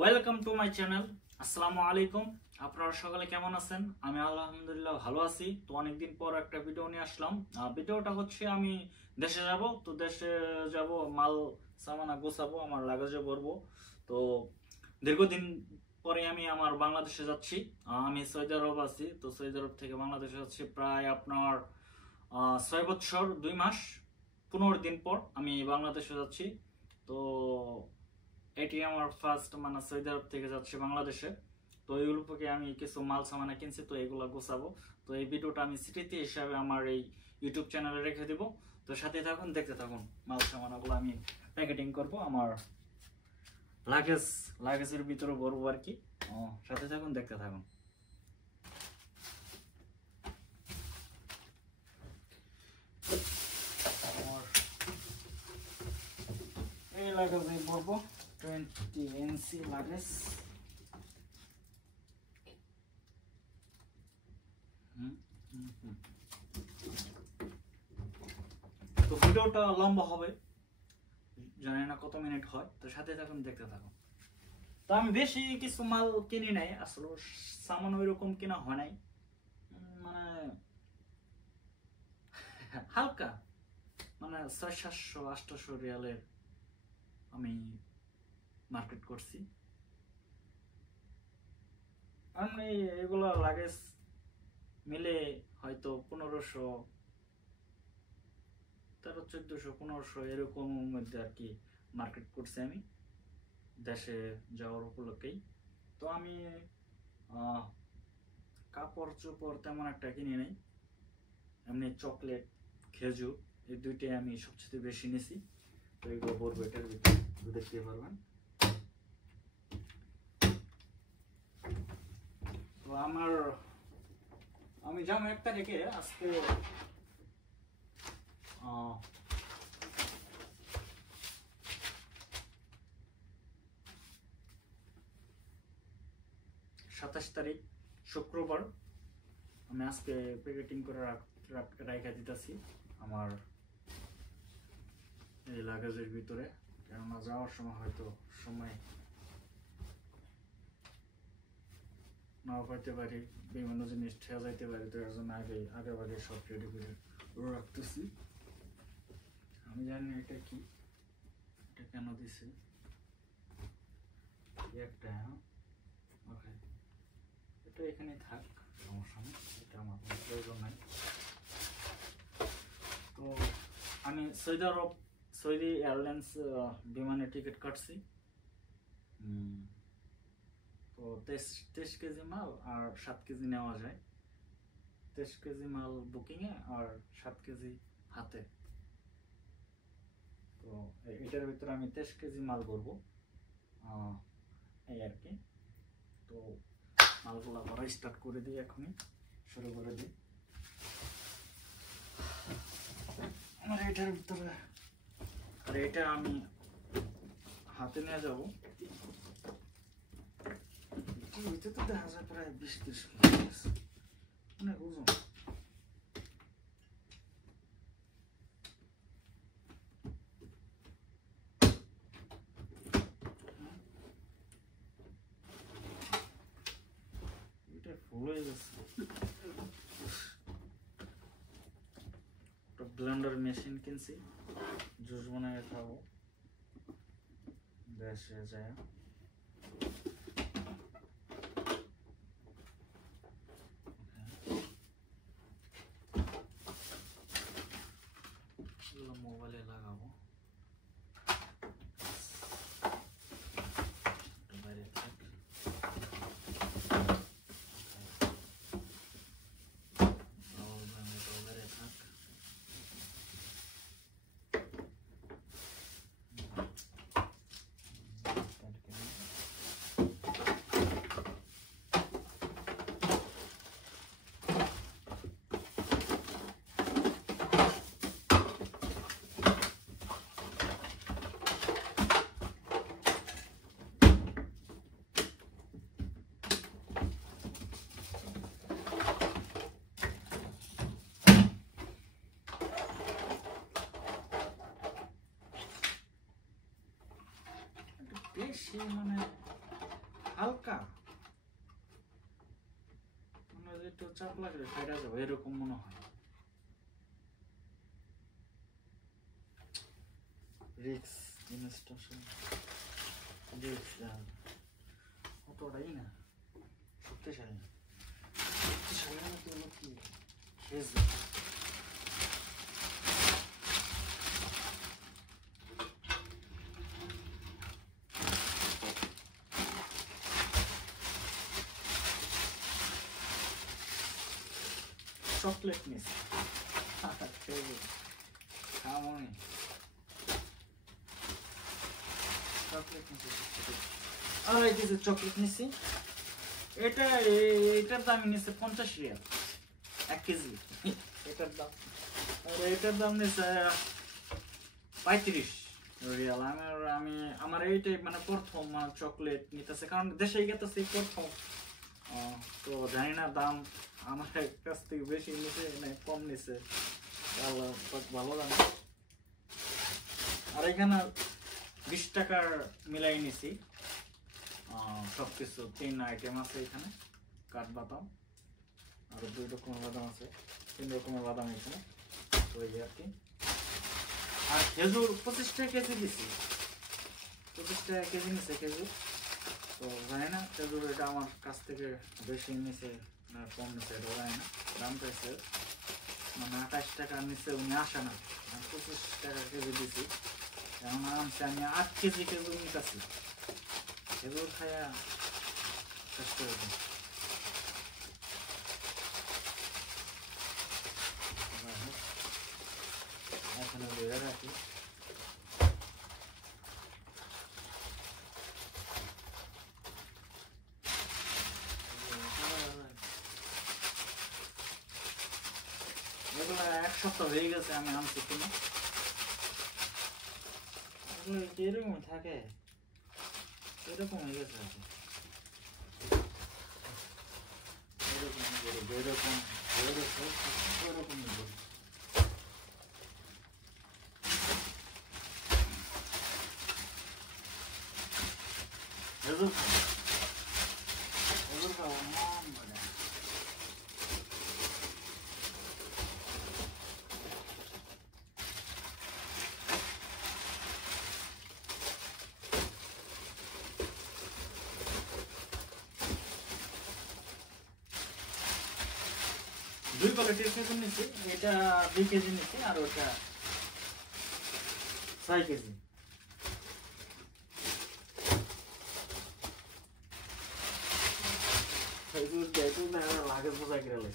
Welcome to my channel. আসসালামু আলাইকুম। আপনারা সকালে কেমন আছেন? আমি আলহামদুলিল্লাহ ভালো আছি। তো অনেকদিন পর একটা ভিডিও নিয়ে আসলাম। ভিডিওটা হচ্ছে আমি দেশে যাব, তো দেশে যাব মাল সামানা গোছাবো, আমার লাগেজে ভরবো। তো দীর্ঘদিন পরে আমি আমার বাংলাদেশে যাচ্ছি। আমি সৌদি আরব আছি, তো সৌদি আরব থেকে বাংলাদেশে যাচ্ছি প্রায় আপনার 6 বছর 2 মাস 15 দিন পর আমি বাংলাদেশে যাচ্ছি। তো এটি আমার ফার্স্ট মানে সৌদি আরব থেকে যাচ্ছি বাংলাদেশে। তো এই উপলক্ষে আমি কিছু মাল সামানা কিনছি, তো এগুলো গোছাবো। তো এই ভিডিওটা আমি স্মৃতি হিসাবে আমার এই ইউটিউব চ্যানেলে রেখে দিব। তো সাথে থাকুন, দেখতে থাকুন। মাল সামানাগুলো আমি প্যাকেটিং করব, আমার লাগেজের ভিতরে ভরবো আর কি। সাথে থাকুন, দেখতে থাকুন। এই লাগেজে ভরবো 20 ইঞ্চি লাগেজ। তো ভিডিওটা লম্বা হবে, জানি না কত মিনিট হয়। তো সাথে থাকুন, দেখতে থাকুন। তো আমি বেশি কিছু মাল কিনি নাই, আসলে সামান ওইরকম কিনা হয় নাই, মানে হালকা, মানে 600-700-800 রিয়ালের আমি মার্কেট করছি। আমি এগুলো লাগেজ মিলে হয়তো 1500, 1300-1400 এরকম মধ্যে আর কি মার্কেট করছি আমি দেশে যাওয়ার উপলক্ষেই। তো আমি কাপড় চোপড় তেমন একটা কিনে নেই, এমনি চকলেট, খেজুর, এই দুইটাই আমি সবচেয়ে বেশি নিছি। তো এগুলো বলবো, এটার ভিতরে দেখতে পারবেন। তো আমি যাবো 1 তারিখে। আজকে 27 তারিখ শুক্রবার। আমি আজকে প্যাকেটিং করে রাখা দিতেছি আমার এই লাগেজের ভিতরে, কেননা যাওয়ার সময় হয়তো সময় নাও পাইতে পারি, বিভিন্ন জিনিস ঠেয়া যাইতে পারি। তো এর জন্য আগে ভাগে সব রেডি করে রাখতেছি। আমি জানি না এটা কি, এটা কেন দিছে একটা। ওকে, এটা এখানে থাক, সমস্যা নেই, এটা আমার কোনো প্রয়োজন নাই। তো আমি সৌদি এয়ারলাইন্স বিমানের টিকিট কাটছি। তো 23 কেজি মাল আর 7 কেজি নেওয়া যায়। 23 কেজি মাল বুকিংয়ে আর 7 কেজি হাতে। তো এটার ভিতরে আমি 23 কেজি মাল ভরবো, এই আর কি। তো মালগুলো ভরা স্টার্ট করে দিই, এখনই শুরু করে দিই। আমার এটার ভিতরে, আর এটা আমি হাতে নিয়ে যাবো। তো দেখা যায় প্রায় 20-30 কেজি, অনেক ওজন। এটা ফুল হয়ে গেছে। ব্লেন্ডার মেশিন কিনছি, জুস বানায় খাবো দেশে যায়। মোবাইলে লাগাবো। বাইরে থাক, বাইরে থাক। বেশি মানে হালকা মানে একটু চাপ লাগলে ফাইটা যাবে এরকম মনে হয় রিক্স জিনিসটা রিক্স অতটাই না শক্তিশালী কি চকলেট মিস আর এই যে চকলেট নিছি এটার দাম নিছে 50 রিয়াল 1 কেজি এটার দাম আর এটার দাম নিছে 35 রিয়াল আমার এইটাই মানে প্রথম চকলেট নিতেছে কারণ দেশে গেতেছে প্রথম তো জানি না দাম আমার কাছ থেকে বেশি নিছে না কম নিছে ভালো জানি আর এখানে 20 টাকার মিলাই নিছি সবকিছু 3 আইটেম আছে এখানে কাঠবাদাম আর 2 রকমের বাদাম আছে 3 রকমের বাদাম এখানে তো এই আর কি আর খেজুর 25 টাকা কেজি দিছি 25 টাকা কেজি নিছে খেজুর তো জানি না খেজুর এটা আমার কাছ থেকে বেশি নিছে না কম নিছে এটা জানি না দাম চাইছে মানে 28 টাকা নিচে উনি আসে না 25 টাকা কেজি দিছি এখন আরামসে আমি 8 কেজি খেজুর নিতেছি খেজুর খায়া শেষ করে দিই এখানে বেড়ে রাখি এগুলো 1 সপ্তাহ হয়ে গেছে আমি আনছি কিনা এরকম থাকে এরকম হয়ে গেছে এরকম দুই কোয়ালিটির খেজুর নিচ্ছি এটা 2 কেজি নিচ্ছি আর ওটা 6 কেজি খেজুর দেখুন না লাগে বোঝা গেলে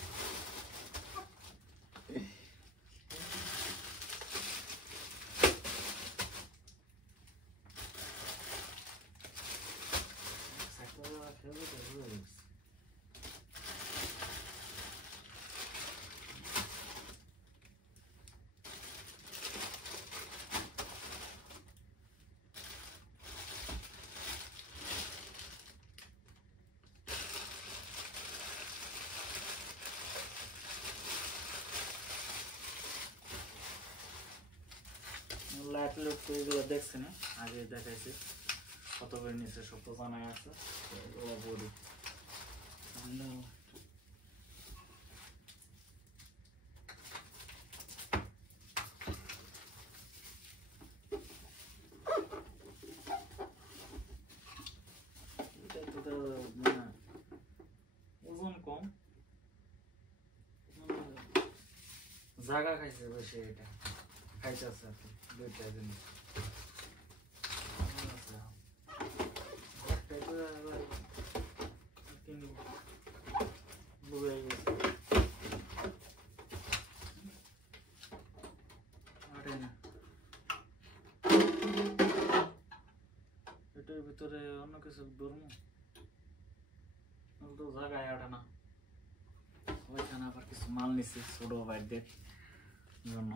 এগুলো দেখছি না আগে দেখাইছি কত করে নিচে সব তো জানাই আছে বলি ওজন কম জায়গা খাইছে বেশি এটা খাইতেছে আর কি 2টা জিনিস এটার ভিতরে অন্য কিছু ধর্ম তো জায়গায় আটে না ওইখানে আবার কিছু মাল নিচ্ছে ছোট ভাইদের জন্য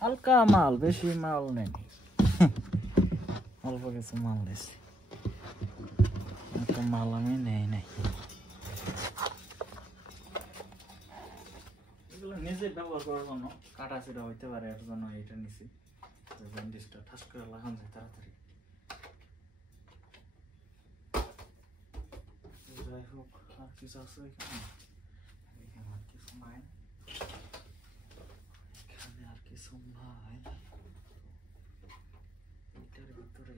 হালকা মাল বেশি মাল নেই অল্প কিছু মাল দিয়েছি মাল আমি নেই নাই, এগুলো নিজে ব্যবহার করার জন্য কাটা চিরা হইতে পারে, এর জন্য এটা নিছি। ব্যান্ডেজটা ঠাস করে লাগানো যায় তাড়াতাড়ি। যাই হোক, আর কিছু আছে এখানে? এখানে আর কিছু নাই, এখানে আর কিছু নাই। এটার ভিতরে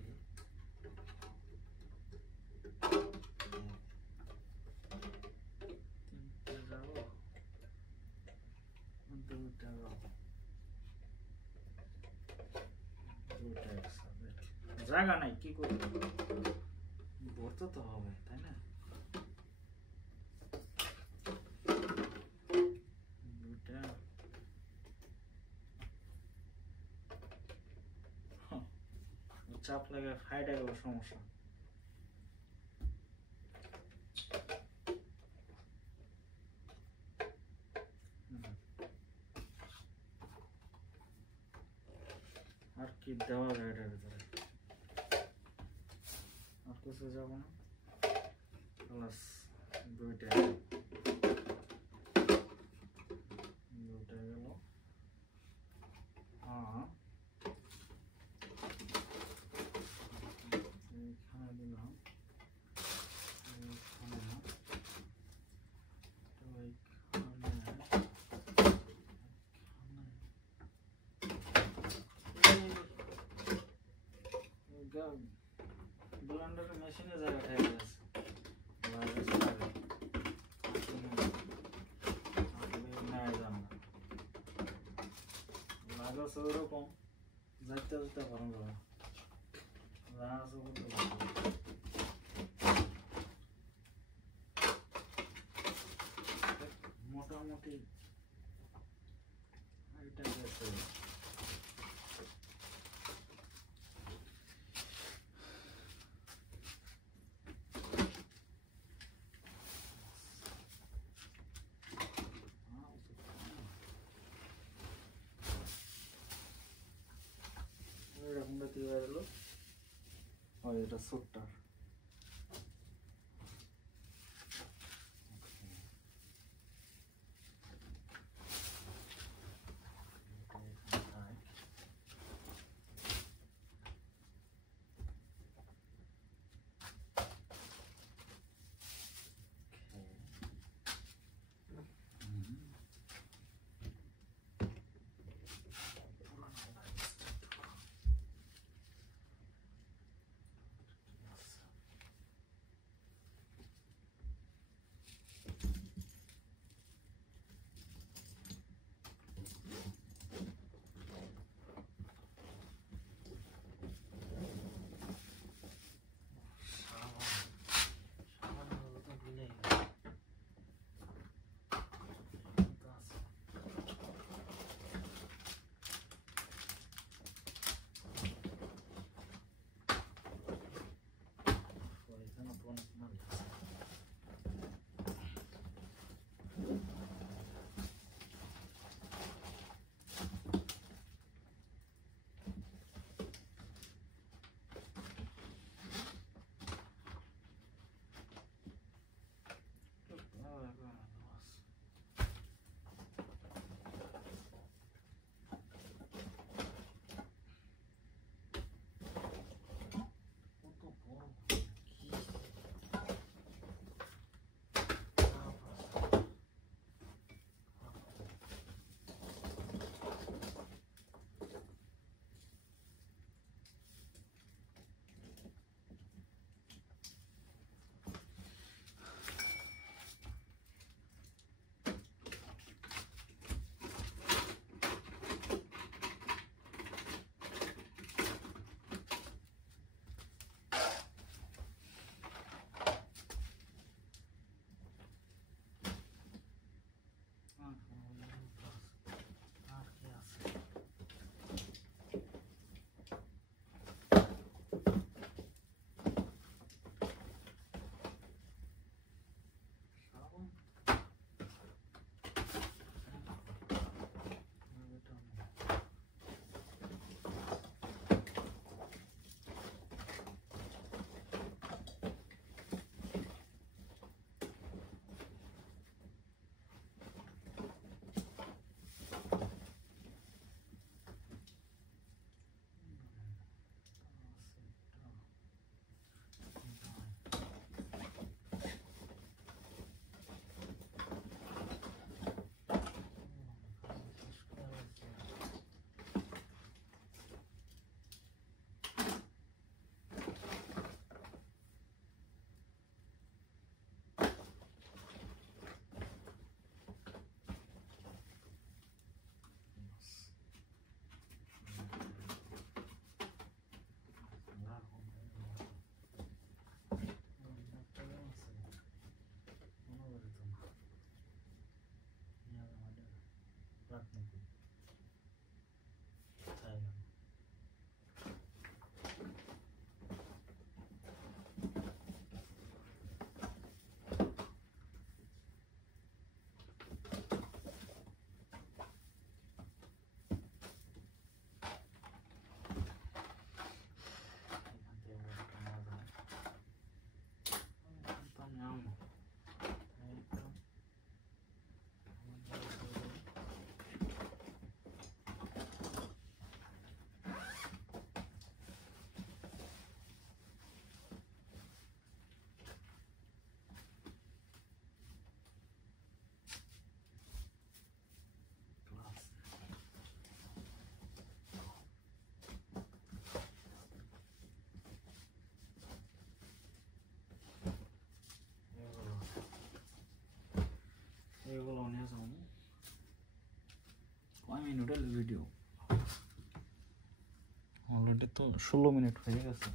জায়গা নাই, কি করবো, ভরতে তো হবে, তাই না? চাপ লাগে, ফাইট গেল, সমস্যা। আর কি দেওয়া যায় এটার ভিতরে? আর কিছু যাব না, প্লাস দুইটা গেল। হ্যাঁ, এইখানে দিলাম, এইখানে ব্লেন্ডার মেশিনে জায়গা ঠেকে গেছে, লাগাচ্ছে ওরকম যাইতে যেতে পারেন যাবে জানা আছে বলতে মোটামুটি এটা গেছে। এরকমটা কি হয়ে গেল? এটা সুটটার আপনি তাই না? এগুলো নিয়ে যাবো কয় মিনিটের ভিডিও অলরেডি তো 16 মিনিট হয়ে গেছে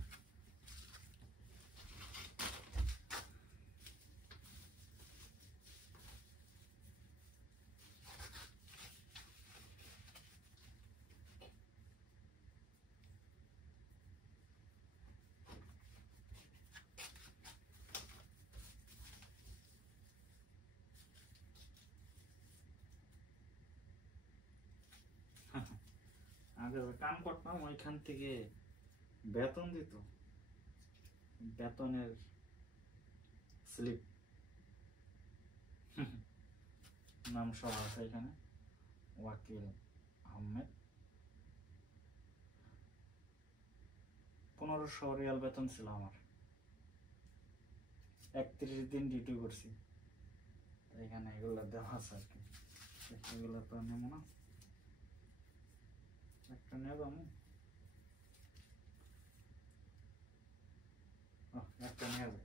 আগে কাম করতাম ওইখান থেকে বেতন দিত বেতনের স্লিপ নাম সহ আছে এখানে ওয়াকিল আহমেদ 1500 রিয়াল বেতন ছিল আমার 31 দিন ডিউটি করছি এখানে এগুলো দেওয়া আছে আর কি এগুলো তো নেবো না একটা নেবো আমি একটা নিয়ে যাই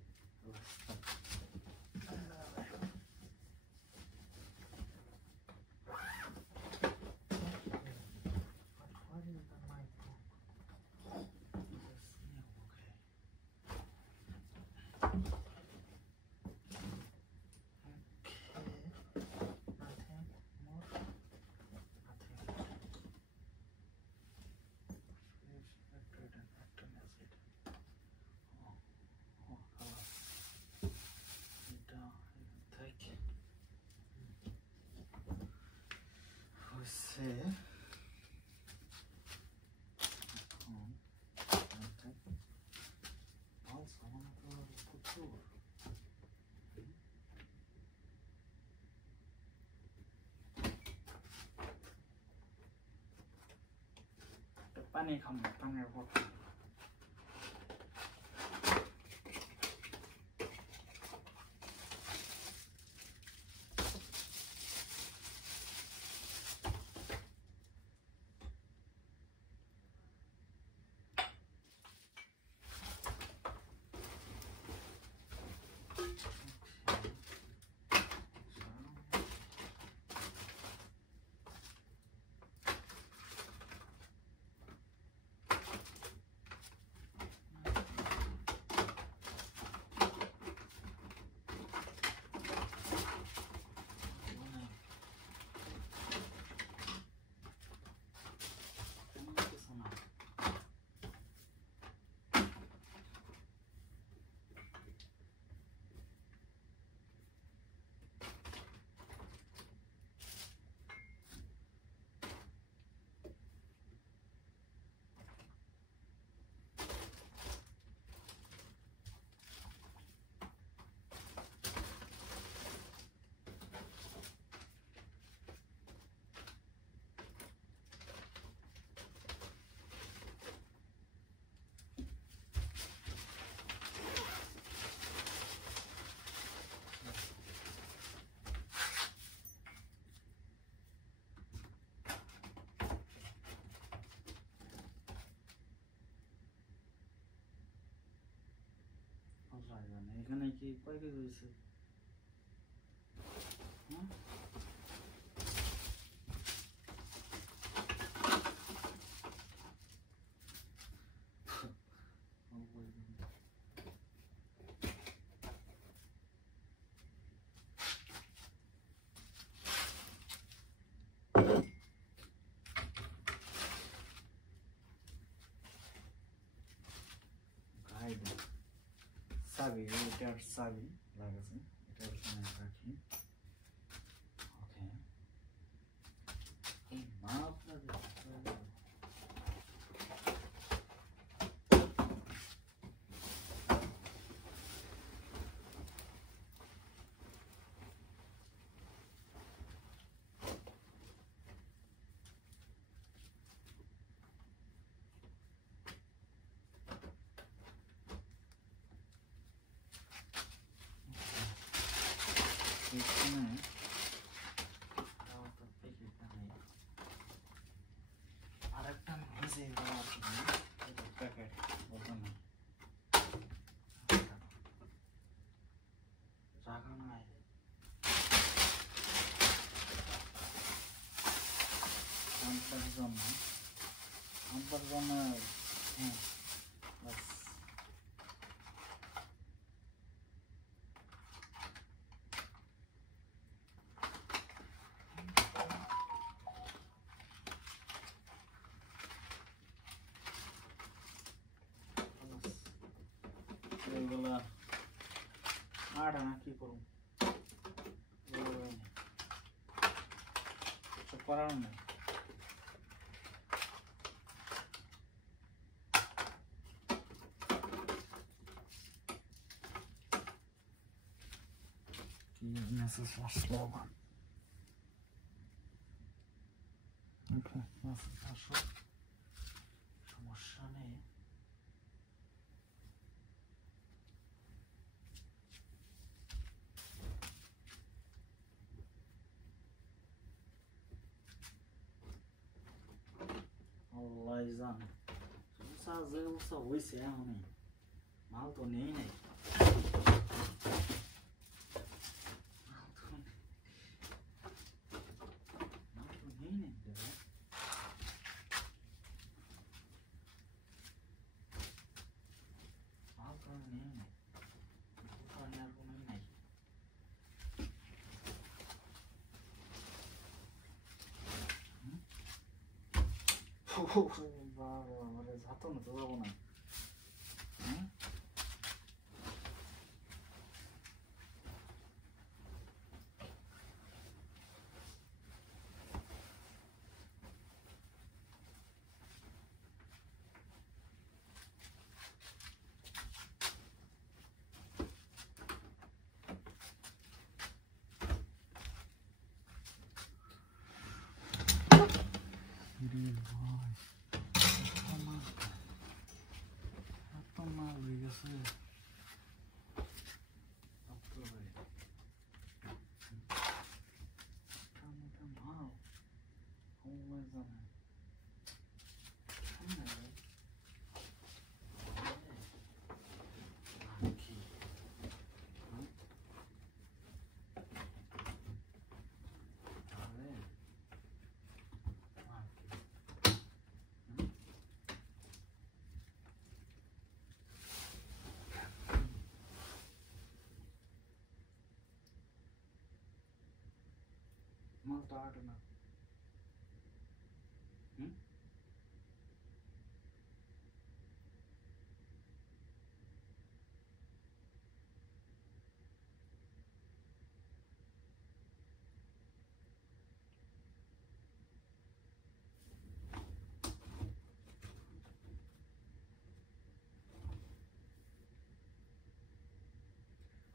পানি খাম পানির বোতল এখানে কি কয় কেজি হয়েছে চাবি, এটার চাবি লাগাছে, এটার এখানে রাখি। ওকে, মাপ লাগে। আরেকটা মাঝে প্যাকেট ওখানে রাখা নাই। আমটার জন্য হ্যাঁ বাস। এগুলা আর কি করুন, করার নেই। কি মেসেজ আসলো আমার? ওকে, মেসেজ আসলো, সমস্যা নেই। আল্লাহ জানে যে অবস্থা হয়েছে এখন, মাল তো নেই নাই। যাতো না তো যাবো না। মালটা আটে না।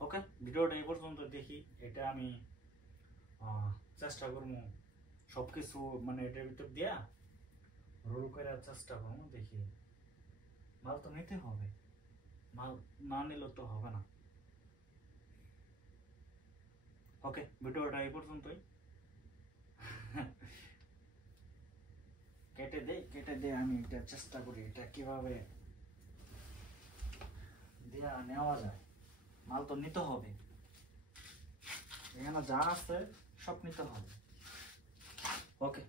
ওকে, ভিডিওটা এই পর্যন্ত দেখি। এটা আমি চেষ্টা করবো সবকিছু মানে এটার ভিতর দিয়া রোল করার চেষ্টা করবো, দেখি। মাল তো নিতে হবে, মাল না নিলে তো হবে না। ওকে, ভিডিওটা এই পর্যন্তই। কেটে দে আমি এটা চেষ্টা করি এটা কিভাবে দেয়া নেওয়া যায়। মাল তো নিতে হবে, এখানে যা আছে সব নিতে হবে। ওকে,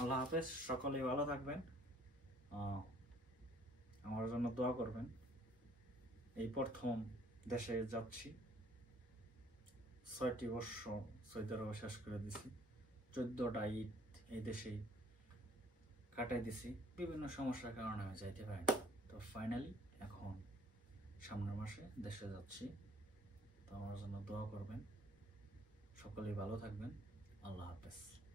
আল্লাহ হাফেজ, সকলেই ভালো থাকবেন, আমার জন্য দোয়া করবেন। এই প্রথম দেশে যাচ্ছি, 6টি বর্ষ সৌদি আরবে শেষ করে দিছি, 14টা ঈদ এই দেশেই কাটাই দিছি। বিভিন্ন সমস্যার কারণে আমি যাইতে পারি না। তো ফাইনালি এখন সামনের মাসে দেশে যাচ্ছি। তো আমার জন্য দোয়া করবেন। সকলেই ভালো থাকবেন। আল্লাহ হাফেজ।